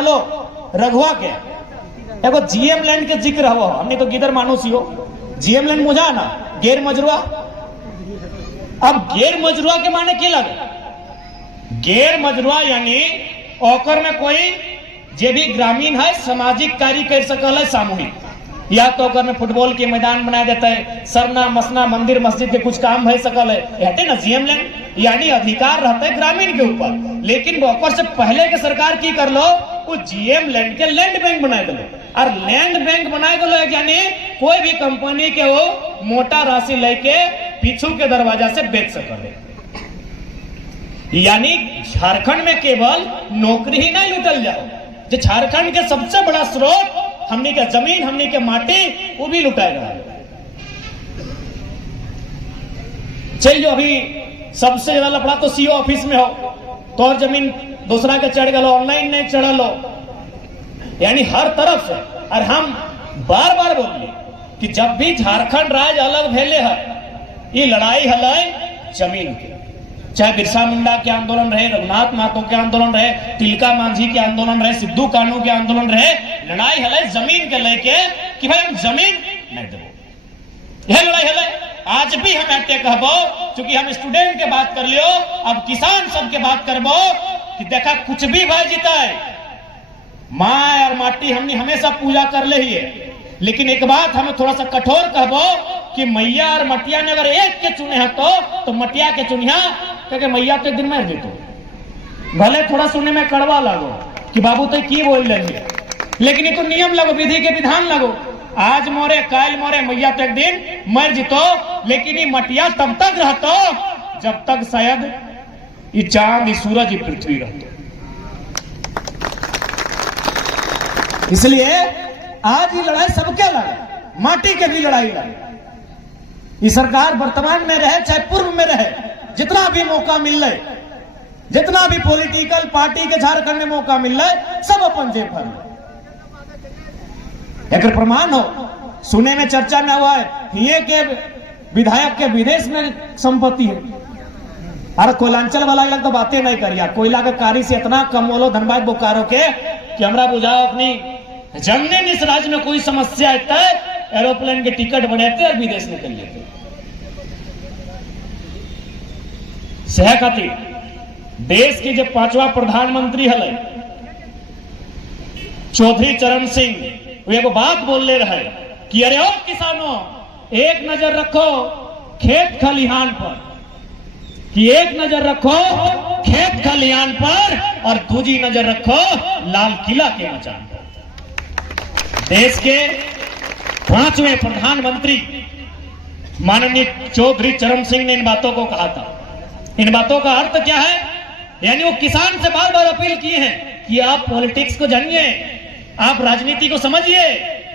रहलो रघुआ के एगो जीएम लैंड के जिक्र हो, हमने तो गिदर मानुस हो जीएम लैंड मुझा ना गैर मजरुआ। अब गैर मजरुआ के माने की लगे? गैर मजरुआ यानी ओकर में कोई जे भी ग्रामीण है सामाजिक कार्य कर सकल है सामूहिक, या तो ओकर में फुटबॉल के मैदान बना देते है, सरना मसना मंदिर मस्जिद के कुछ काम है सकल है, कहते ना जीएम लैंड यानी अधिकार रहता है ग्रामीण के ऊपर। लेकिन ओकर से पहले के सरकार की कर लो वो जीएम लैंड के लैंड बैंक बना दो, और लैंड बैंक बना दो यानी कोई भी कंपनी के वो मोटा राशि लेके पीछू के दरवाजा से बेच सकल। यानी झारखंड में केवल नौकरी ही नहीं लुटल जाओ, जो झारखंड के सबसे बड़ा स्रोत हमने के जमीन हमने के माटी वो भी लुटाएगा। चलिए अभी सबसे ज्यादा लफड़ा तो सीओ ऑफिस में हो तो और जमीन दूसरा के चढ़ गलो, ऑनलाइन नहीं चढ़ लो, यानी हर तरफ से। और हम बार बार बोलिए कि जब भी झारखंड राज्य अलग भेले है ये लड़ाई है जमीन की, चाहे बिरसा मुंडा के आंदोलन रहे, रघुनाथ महतो के आंदोलन रहे, तिलका मांझी के आंदोलन रहे, सिद्धू कानू के आंदोलन रहे, लड़ाई है जमीन के लेके कि भाई हम जमीन नहीं देवो। यह लड़ाई है। आज भी हम ऐसे कहबो क्योंकि हम स्टूडेंट के बात कर लियो, अब किसान सब के बात करबो कि देखा कुछ भी भाई जीता है माँ और माटी हमने हमेशा पूजा कर ले ही है। लेकिन एक बात हमें थोड़ा सा कठोर कहबो कि मैया और मटिया ने अगर एक के चुने हैं तो मटिया के चुनिया क्योंकि मैया तो एक दिन मर देतो, भले थोड़ा सुनने में कड़वा लगो कि बाबू तो की बोल रहे, लेकिन ये तो नियम लगो, विधि के विधान लगो। आज मोरे काल मोरे मैया तो एक दिन मर जीतो, लेकिन ये मटिया तब तक रहतो जब तक शायद ये चांद ये सूरज ये पृथ्वी रहतो। इसलिए आज ये लड़ाई सबके लड़ाई, माटी के भी लड़ाई लड़ाई। ये सरकार वर्तमान में रहे चाहे पूर्व में रहे, जितना भी मौका मिल रहे, जितना भी पॉलिटिकल पार्टी के झारखंड में मौका मिल रहा सब अपन जेब भर एक प्रमाण हो। सुने में चर्चा में हुआ है ये के विधायक के विदेश में संपत्ति है। अरे कोयलांचल वाला लग तो बातें नहीं करिया, कोयला के कारी से इतना कम बोलो धनबाद बोकारो के कि हमरा बुझाओ अपनी जमने इस राज्य में कोई समस्या है एरोप्लेन के टिकट बनाते और विदेश निकल जाते। सह खातिर देश के जो 5वां प्रधानमंत्री है चौधरी चरण सिंह वो एगो बात बोल ले रहे कि अरे ओ किसानों एक नजर रखो खेत खलिहान पर, कि एक नजर रखो खेत खलिहान पर और दूसरी नजर रखो लाल किला के मचान पर। देश के 5वें प्रधानमंत्री माननीय चौधरी चरण सिंह ने इन बातों को कहा था। इन बातों का अर्थ क्या है? यानी वो किसान से बार बार अपील की है कि आप पॉलिटिक्स को जानिए, आप राजनीति को समझिए,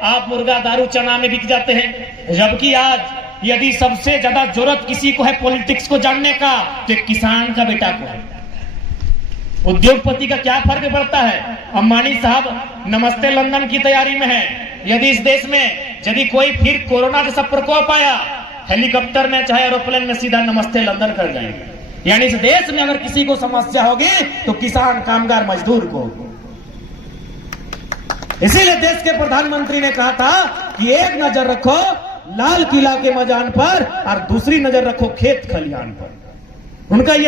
आप मुर्गा दारू चना में बिक जाते हैं। जबकि आज यदि सबसे ज्यादा जरूरत किसी को है पॉलिटिक्स को जानने का तो किसान का बेटा को है। उद्योगपति का क्या फर्क पड़ता है? अंबानी साहब नमस्ते लंदन की तैयारी में है। यदि इस देश में यदि कोई फिर कोरोना जैसा प्रकोप आया, हेलीकॉप्टर में चाहे एरोप्लेन में सीधा नमस्ते लंदन कर जाएंगे। यानी इस देश में अगर किसी को समस्या होगी तो किसान कामगार मजदूर को। इसीलिए देश के प्रधानमंत्री ने कहा था कि एक नजर रखो लाल किला के मैदान पर और दूसरी नजर रखो खेत खलिहान पर। उनका ये